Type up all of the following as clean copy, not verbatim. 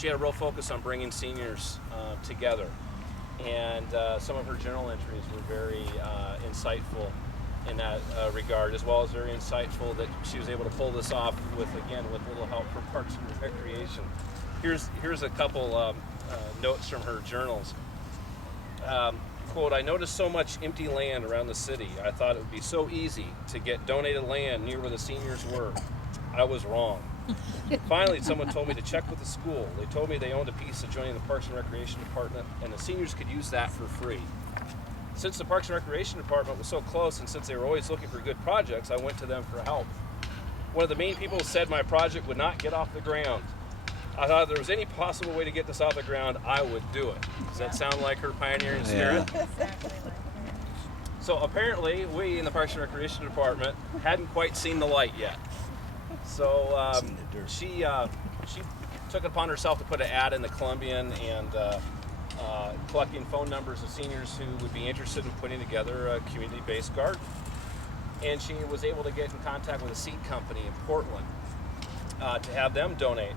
she had a real focus on bringing seniors together. And some of her journal entries were very insightful in that regard, as well as very insightful that she was able to pull this off with a little help from Parks and Recreation. Here's a couple notes from her journals. Quote, I noticed so much empty land around the city. I thought it would be so easy to get donated land near where the seniors were. I was wrong. Finally, someone told me to check with the school. They told me they owned a piece adjoining the Parks and Recreation Department, and the seniors could use that for free. Since the Parks and Recreation Department was so close, and since they were always looking for good projects, I went to them for help. One of the main people said my project would not get off the ground. I thought if there was any possible way to get this off the ground, I would do it. Does that sound like her pioneering spirit? Yeah. Exactly like her. So apparently, we in the Parks and Recreation Department hadn't quite seen the light yet. So she took it upon herself to put an ad in the Columbian and collecting phone numbers of seniors who would be interested in putting together a community-based garden. And she was able to get in contact with a seed company in Portland to have them donate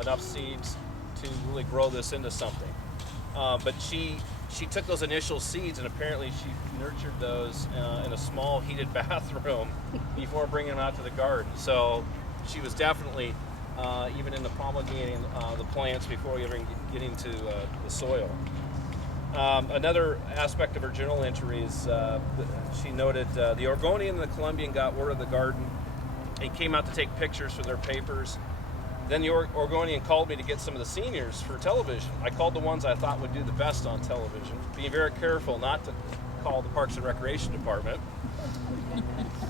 enough seeds to really grow this into something. But she took those initial seeds and apparently she nurtured those in a small heated bathroom before bringing them out to the garden. So she was definitely even into promulgating the plants before even getting to the soil. Another aspect of her journal entries, she noted the Oregonian and the Columbian got word of the garden and came out to take pictures for their papers. Then the Oregonian called me to get some of the seniors for television. I called the ones I thought would do the best on television, being very careful not to call the Parks and Recreation Department.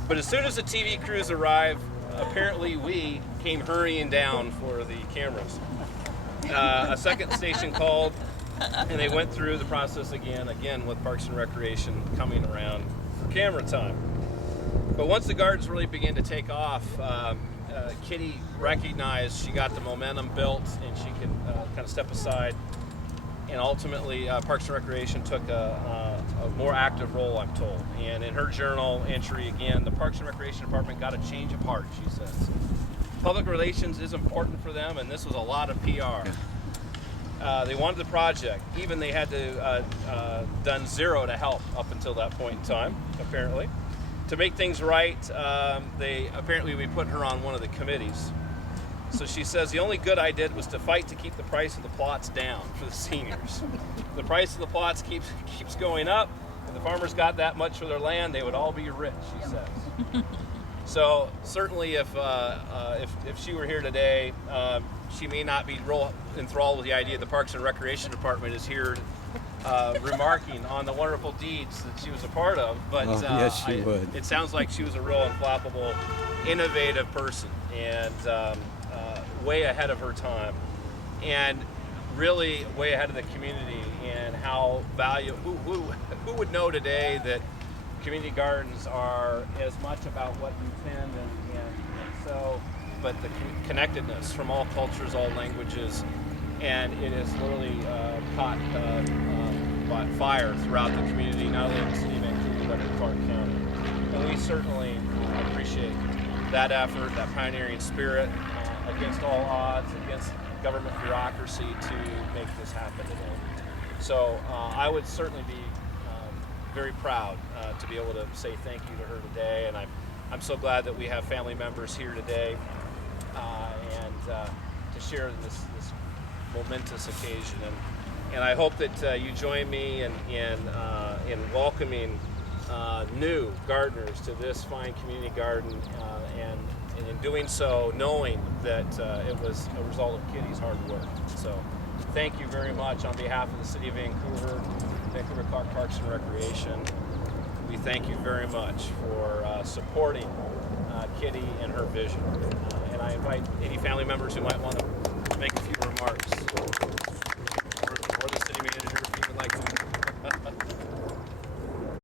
But as soon as the TV crews arrived, apparently we came hurrying down for the cameras. A second station called, and they went through the process again with Parks and Recreation coming around for camera time. But once the gardens really began to take off, Kitty recognized she got the momentum built and she could kind of step aside. And ultimately, Parks and Recreation took a more active role, I'm told. And in her journal entry, again, the Parks and Recreation Department got a change of heart, she says. Public relations is important for them, and this was a lot of PR. They wanted the project. Even they had to done zero to help up until that point in time, apparently. To make things right, we put her on one of the committees. So she says, the only good I did was to fight to keep the price of the plots down for the seniors. The price of the plots keeps going up. If the farmers got that much for their land, they would all be rich, she says. So certainly if she were here today, she may not be real enthralled with the idea the Parks and Recreation Department is here remarking on the wonderful deeds that she was a part of, but yes, she would. It sounds like she was a real unflappable, innovative person, and way ahead of her time, and really way ahead of the community, and how valuable. Who would know today that community gardens are as much about what you tend and so, but the connectedness from all cultures, all languages, and it is literally caught by fire throughout the community, not only in the city of Vancouver, but in Clark County. And we certainly appreciate that effort, that pioneering spirit, against all odds, against government bureaucracy to make this happen today. So I would certainly be very proud to be able to say thank you to her today, and I'm so glad that we have family members here today and to share this momentous occasion. And I hope that you join me in welcoming new gardeners to this fine community garden, and in doing so, knowing that it was a result of Kitty's hard work. So thank you very much on behalf of the City of Vancouver, Vancouver Clark Parks and Recreation. We thank you very much for supporting Kitty and her vision. And I invite any family members who might want to make a few remarks.